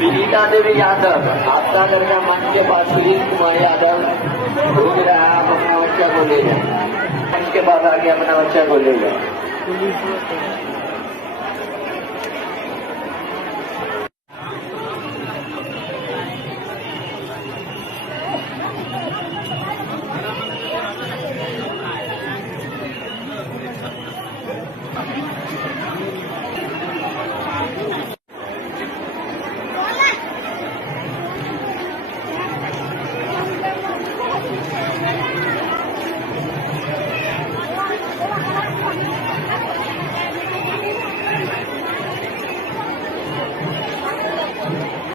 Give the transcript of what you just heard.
विनीता देवी यादव आपका लड़का मंच के पास सुनील कुमार यादव घूम रहा है, आप अपना बच्चा को ले जाए। मंच के पास आके अपना बच्चा को ले जाए।